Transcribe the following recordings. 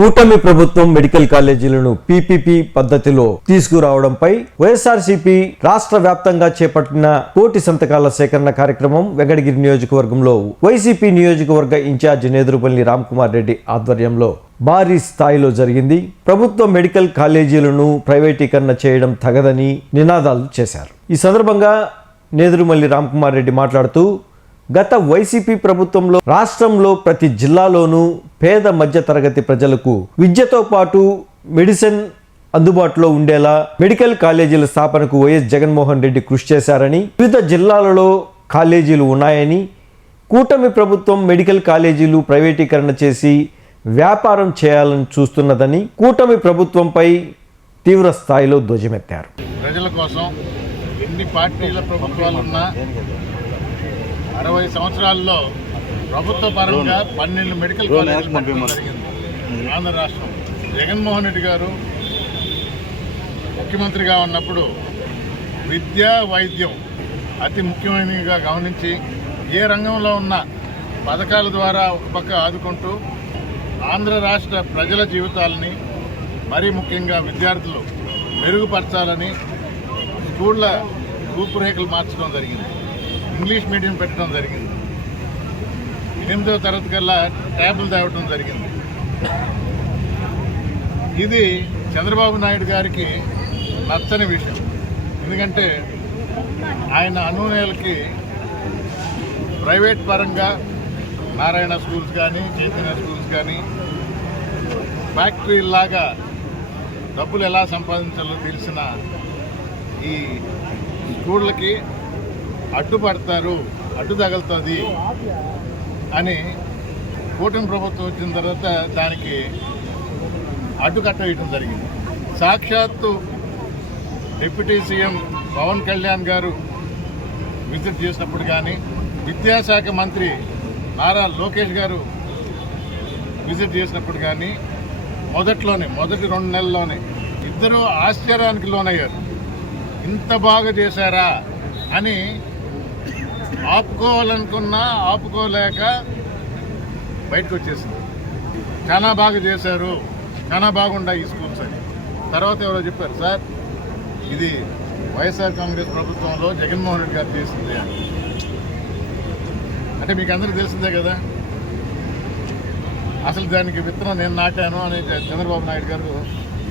కూటమి ప్రభుత్వం medical కాలేజీలను PPP పద్ధతిలో తీసుకురావడంపై వైఎస్ఆర్సీపీ రాష్ట్ర వ్యాప్తంగా చేపట్టిన కోటి సంతకాల సేకరణ కార్యక్రమం వెంకటగిరి నియోజకవర్గంలో వైసీపీ నియోజకవర్గ ఇన్ఛార్జ్ నేదురుపల్లి రామ్కుమార్ రెడ్డి ఆధ్వర్యంలో భారీ స్థాయిలో జరిగింది. ప్రభుత్వ మెడికల్ కాలేజీలను ప్రైవేటీకరణ చేయడం తగదని నినాదాలు చేశారు. ఈ సందర్భంగా నేదురుమల్లి రామ్కుమార్ రెడ్డి మాట్లాడుతూ గత వైసీపీ ప్రభుత్వంలో రాష్ట్రంలో ప్రతి జిల్లాలోనూ పేద మధ్య తరగతి ప్రజలకు విద్యతో పాటు మెడిసిన్ అందుబాటులో ఉండేలా మెడికల్ కాలేజీల స్థాపనకు వైఎస్ జగన్మోహన్ రెడ్డి కృషి చేశారని వివిధ జిల్లాలలో కాలేజీలు ఉన్నాయని కూటమి ప్రభుత్వం మెడికల్ కాలేజీలు ప్రైవేటీకరణ చేసి వ్యాపారం చేయాలని చూస్తున్నదని కూటమి ప్రభుత్వంపై తీవ్ర స్థాయిలో ధ్వజమెత్తారు. ప్రజల కోసం ఎన్ని పార్టీల ప్రభుత్వాలు ఉన్నా అరవై సంవత్సరాల్లో ప్రభుత్వ పరంగా పన్నెండు మెడికల్ కాలేజీలు జరిగింది. ఆంధ్ర రాష్ట్రం. జగన్మోహన్ రెడ్డి గారు ముఖ్యమంత్రిగా ఉన్నప్పుడు విద్య వైద్యం అతి ముఖ్యమైనవిగా గమనించి ఏ రంగంలో ఉన్న పథకాల ద్వారా ఒక పక్క ఆదుకుంటూ ఆంధ్ర రాష్ట్ర ప్రజల జీవితాలని మరీ ముఖ్యంగా విద్యార్థులు మెరుగుపరచాలని స్కూళ్ళ రూపురేఖలు మార్చడం జరిగింది. ఇంగ్లీష్ మీడియం పెట్టడం జరిగింది. ఎనిమిదో తరగతి కల్లా ట్యాబ్లు తేవటం జరిగింది. ఇది చంద్రబాబు నాయుడు గారికి నచ్చని విషయం. ఎందుకంటే ఆయన అనూనయాలకి ప్రైవేట్ పరంగా నారాయణ స్కూల్స్ కానీ చైతన్య స్కూల్స్ కానీ ఫ్యాక్టరీలాగా డబ్బులు ఎలా సంపాదించాలో తెలిసిన ఈ స్కూళ్ళకి అడ్డుపడతారు అడ్డు తగులుతుంది అని కూటమి ప్రభుత్వం వచ్చిన తర్వాత దానికి అడ్డుకట్ట వేయడం జరిగింది. సాక్షాత్తు డిప్యూటీ సీఎం పవన్ కళ్యాణ్ గారు విజిట్ చేసినప్పుడు కానీ విద్యాశాఖ మంత్రి నారా లోకేష్ గారు విజిట్ చేసినప్పుడు కానీ మొదట్లోనే మొదటి రెండు నెలల్లోనే ఇద్దరు ఆశ్చర్యానికి లోనయ్యారు. ఇంత బాగా చేశారా అని ఆపుకోవాలనుకున్నా ఆపుకోలేక బయటకు వచ్చేసింది చాలా బాగా చేశారు. చాలా బాగుండాయి ఈ స్కూల్స్ అని. తర్వాత ఎవరో చెప్పారు సార్ ఇది వైఎస్ఆర్ కాంగ్రెస్ ప్రభుత్వంలో జగన్మోహన్ రెడ్డి గారు చేసింది అని. అంటే మీకు అందరికీ తెలిసిందే కదా? అసలు దానికి విత్తనం నేను నాటాను అని చంద్రబాబు నాయుడు గారు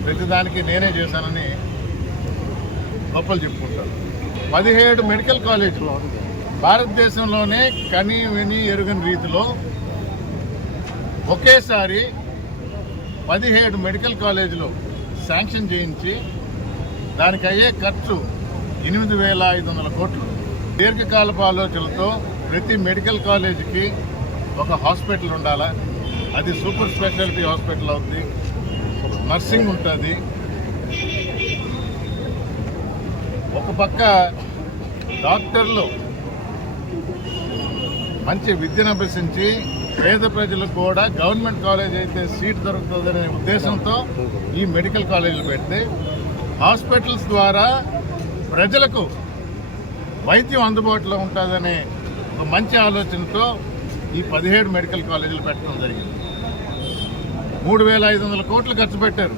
ప్రతిదానికి నేనే చేశానని గొప్పలు చెప్పుకుంటారు. పదిహేడు మెడికల్ కాలేజీలు భారతదేశంలోనే కని విని ఎరుగని రీతిలో ఒకేసారి పదిహేడు మెడికల్ కాలేజీలు శాంక్షన్ చేయించి దానికి అయ్యే ఖర్చు ఎనిమిది వేల ఐదు వందల కోట్లు. దీర్ఘకాలపు ఆలోచనలతో ప్రతి మెడికల్ కాలేజీకి ఒక హాస్పిటల్ ఉండాలా? అది సూపర్ స్పెషాలిటీ హాస్పిటల్ అవుతుంది నర్సింగ్ ఉంటుంది. ఒక పక్క డాక్టర్లు మంచి విద్యను అభ్యసించి పేద ప్రజలకు కూడా గవర్నమెంట్ కాలేజ్ అయితే సీట్ దొరుకుతుందనే ఉద్దేశంతో ఈ మెడికల్ కాలేజీలు పెడితే హాస్పిటల్స్ ద్వారా ప్రజలకు వైద్యం అందుబాటులో ఉంటుందనే ఒక మంచి ఆలోచనతో ఈ పదిహేడు మెడికల్ కాలేజీలు పెట్టడం జరిగింది. మూడు వేల ఐదు వందల కోట్లు ఖర్చు పెట్టారు.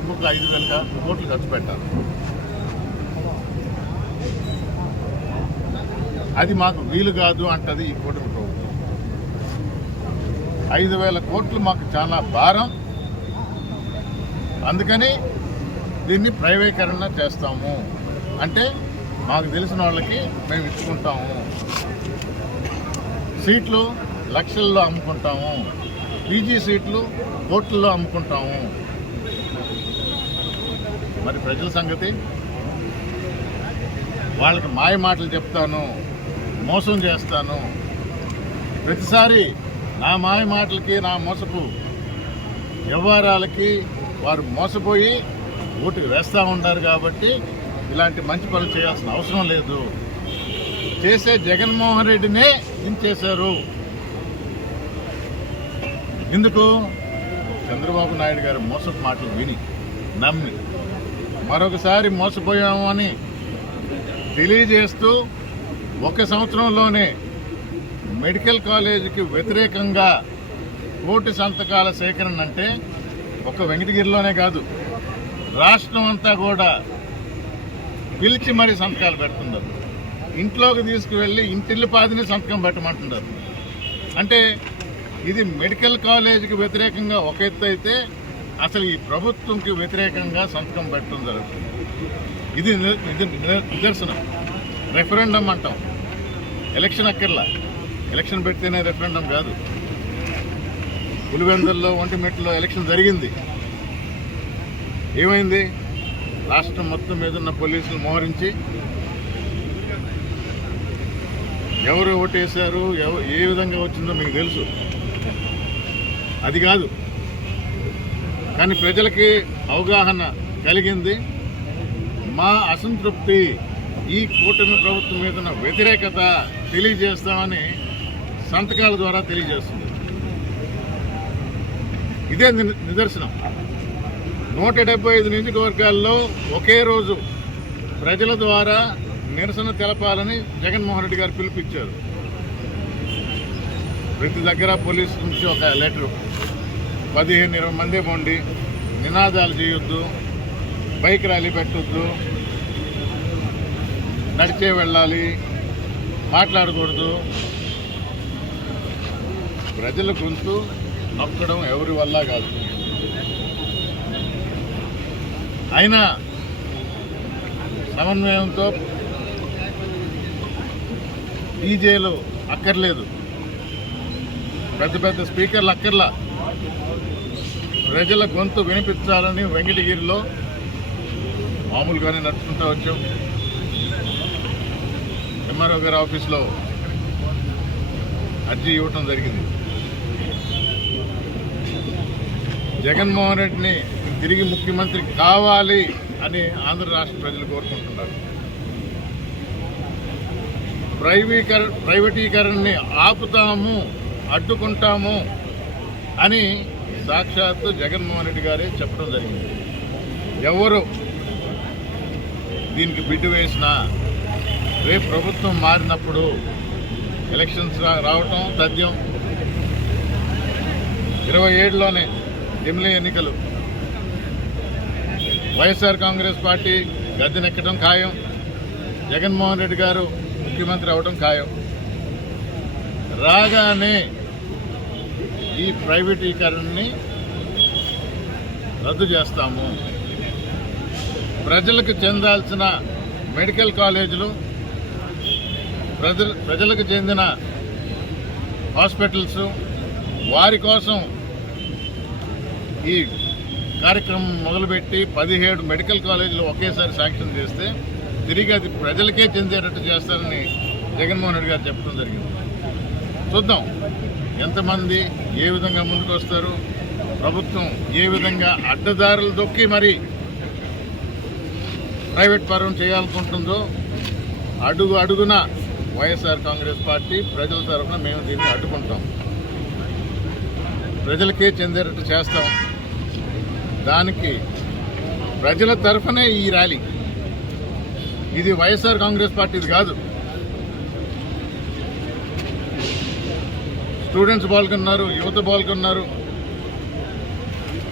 ఇంకొక ఐదు వేల కోట్లు ఖర్చు పెట్టారు. అది మాకు వీలు కాదు అంటది ఈ కూటమి ప్రభుత్వం ఐదు వేల కోట్లు మాకు చాలా భారం. అందుకని దీన్ని ప్రైవేకరణ చేస్తాము. అంటే మాకు తెలిసిన వాళ్ళకి మేము ఇచ్చుకుంటాము. సీట్లు లక్షల్లో అమ్ముకుంటాము. పీజీ సీట్లు కోట్లలో అమ్ముకుంటాము. మరి ప్రజల సంగతి? వాళ్ళకి మాయ మాటలు చెప్తాను. మోసం చేస్తాను. ప్రతిసారి నా మాయ మాటలకి నా మోసపు వ్యవహారాలకి వారు మోసపోయి ఓటుకు వేస్తూ ఉంటారు కాబట్టి ఇలాంటి మంచి పనులు చేయాల్సిన అవసరం లేదు. చేసే జగన్మోహన్ రెడ్డినే దించేశారు ఎందుకు? చంద్రబాబు నాయుడు గారు మోసపు మాటలు విని నమ్మి మరొకసారి మోసపోయాము అని తెలియజేస్తూ ఒక సంవత్సరంలోనే మెడికల్ కాలేజీకి వ్యతిరేకంగా కోటి సంతకాల సేకరణ అంటే ఒక వెంకటగిరిలోనే కాదు రాష్ట్రం అంతా కూడా పిలిచి మరీ సంతకాలు పెడుతున్నారు ఇంట్లోకి తీసుకువెళ్ళి ఇంటిల్లి పాదిని సంతకం పెట్టమంటున్నారు అంటే ఇది మెడికల్ కాలేజీకి వ్యతిరేకంగా ఒక ఎత్తు అయితే అసలు ఈ ప్రభుత్వంకి వ్యతిరేకంగా సంతకం పెట్టడం జరుగుతుంది. ఇది ఇది నిదర్శనం. రెఫరెండం అంటాం. ఎలక్షన్ అక్కర్లా. ఎలక్షన్ పెడితేనే రెఫరెండం కాదు. పులివెందల్లో ఒంటిమెట్లో ఎలక్షన్ జరిగింది. ఏమైంది? రాష్ట్రం మొత్తం మీద ఉన్న పోలీసులు మోహరించి ఎవరు ఓటేశారు? ఎవ- ఏ విధంగా వచ్చిందో మీకు తెలుసు. అది కాదు. కానీ ప్రజలకి అవగాహన కలిగింది. మా అసంతృప్తి ఈ కూటమి ప్రభుత్వం మీద ఉన్న వ్యతిరేకత తెలియజేస్తామని సంతకాల ద్వారా తెలియజేస్తుంది. ఇదే నిదర్శనం. నూట డెబ్బై ఐదు నియోజకవర్గాల్లో ఒకే రోజు ప్రజల ద్వారా నిరసన తెలపాలని జగన్మోహన్ రెడ్డి గారు పిలిపించారు ప్రతి దగ్గర పోలీసు నుంచి ఒక లెటర్. పదిహేను ఇరవై మంది పోండి నినాదాలు చేయొద్దు బైక్ ర్యాలీ పెట్టొద్దు నడిచే వెళ్ళాలి మాట్లాడకూడదు. ప్రజల గొంతు నొక్కడం ఎవరి వల్ల కాదు. అయినా సమన్వయంతో డీజేలు అక్కర్లేదు. పెద్ద పెద్ద స్పీకర్లు అక్కర్లా. ప్రజల గొంతు వినిపించాలని వెంకటగిరిలో మామూలుగానే నడుచుకుంటూ వచ్చాం. ఎంఆర్ఓ గారి ఆఫీస్లో అర్జీ ఇవ్వటం జరిగింది. జగన్మోహన్ రెడ్డిని తిరిగి ముఖ్యమంత్రి కావాలి అని ఆంధ్ర రాష్ట్ర ప్రజలు కోరుకుంటున్నారు. ప్రైవీకర ప్రైవేటీకరణని ఆపుతాము అడ్డుకుంటాము అని సాక్షాత్తు జగన్మోహన్ రెడ్డి గారే చెప్పడం జరిగింది. ఎవరు దీనికి బిడ్డు వేసినా రేపు ప్రభుత్వం మారినప్పుడు ఎలక్షన్స్ రా- రావటం తథ్యం. ఇరవై ఏడులోనే ఎమ్మెల్యే ఎన్నికలు. వైఎస్ఆర్ కాంగ్రెస్ పార్టీ గద్దెనెక్కడం ఖాయం. జగన్మోహన్ రెడ్డి గారు ముఖ్యమంత్రి అవడం ఖాయం. రాగానే ఈ ప్రైవేటీకరణని రద్దు చేస్తాము. ప్రజలకు చెందాల్సిన మెడికల్ కాలేజీలు ప్రజలకు చెందిన హాస్పిటల్స్ వారి కోసం ఈ కార్యక్రమం మొదలుపెట్టి పదిహేడు మెడికల్ కాలేజీలు ఒకేసారి శాంక్షన్ చేస్తే తిరిగి అది ప్రజలకే చెందేటట్టు చేస్తారని జగన్మోహన్ రెడ్డి గారు చెప్పడం జరిగింది. చూద్దాం ఎంతమంది ఏ విధంగా ముందుకు వస్తారు ప్రభుత్వం ఏ విధంగా అడ్డదారులు దొక్కి మరి ప్రైవేట్ పరం చేయాలనుకుంటుందో అడుగు అడుగున వైఎస్ఆర్ కాంగ్రెస్ పార్టీ ప్రజల తరఫున మేము దీన్ని అడ్డుకుంటాం. ప్రజలకే చెందేటట్టు చేస్తాం. దానికి ప్రజల తరఫునే ఈ ర్యాలీ. ఇది వైఎస్ఆర్ కాంగ్రెస్ పార్టీది కాదు. స్టూడెంట్స్ పాల్గొన్నారు యువత పాల్గొన్నారు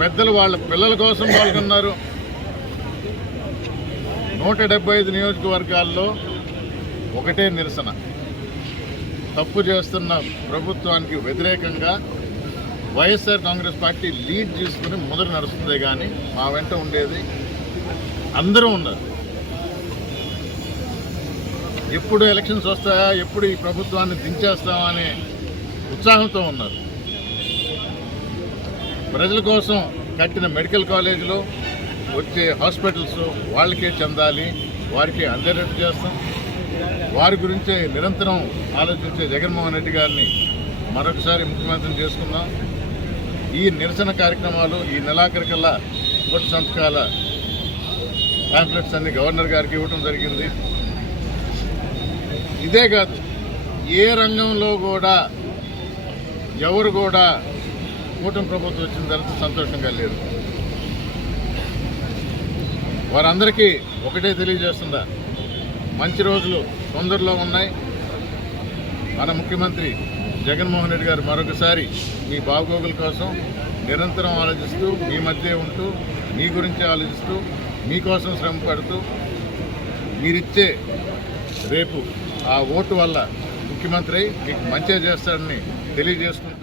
పెద్దలు వాళ్ళ పిల్లల కోసం పాల్గొన్నారు. నూట డెబ్బై ఐదు నియోజకవర్గాల్లో ఒకటే నిరసన. తప్పు చేస్తున్న ప్రభుత్వానికి వ్యతిరేకంగా వైఎస్ఆర్ కాంగ్రెస్ పార్టీ లీడ్ తీసుకుని మొదలు నడుస్తుంది కానీ మా వెంట ఉండేది అందరూ ఉన్నారు. ఎప్పుడు ఎలక్షన్స్ వస్తాయా? ఎప్పుడు ఈ ప్రభుత్వాన్ని దించేస్తామా అనే ఉత్సాహంతో ఉన్నారు. ప్రజల కోసం కట్టిన మెడికల్ కాలేజీలో వచ్చే హాస్పిటల్స్ వాళ్ళకే చెందాలి వారికి అందరి చేస్తాం. వారి గురించే నిరంతరం ఆలోచించే జగన్మోహన్ రెడ్డి గారిని మరొకసారి ముఖ్యమంత్రిని చేసుకుందాం. ఈ నిరసన కార్యక్రమాలు ఈ నెలాఖరికల్లా కోటి సంతకాల పాంప్లెట్స్ అన్ని గవర్నర్ గారికి ఇవ్వడం జరిగింది. ఇదే కాదు ఏ రంగంలో కూడా ఎవరు కూడా కూటమి ప్రభుత్వం వచ్చిన తర్వాత సంతోషంగా లేరు. వారందరికీ ఒకటే తెలియజేస్తుందా మంచి రోజులు. తొందరలో ఉన్నాయి. మన ముఖ్యమంత్రి జగన్మోహన్ రెడ్డి గారు మరొకసారి మీ బాగోగుల కోసం నిరంతరం ఆలోచిస్తూ మీ మధ్య ఉంటూ మీ గురించి ఆలోచిస్తూ మీకోసం శ్రమ పడుతూ మీరిచ్చే రేపు ఆ ఓటు వల్ల ముఖ్యమంత్రి మీకు మంచిగా చేస్తాడని తెలియజేసుకుంటూ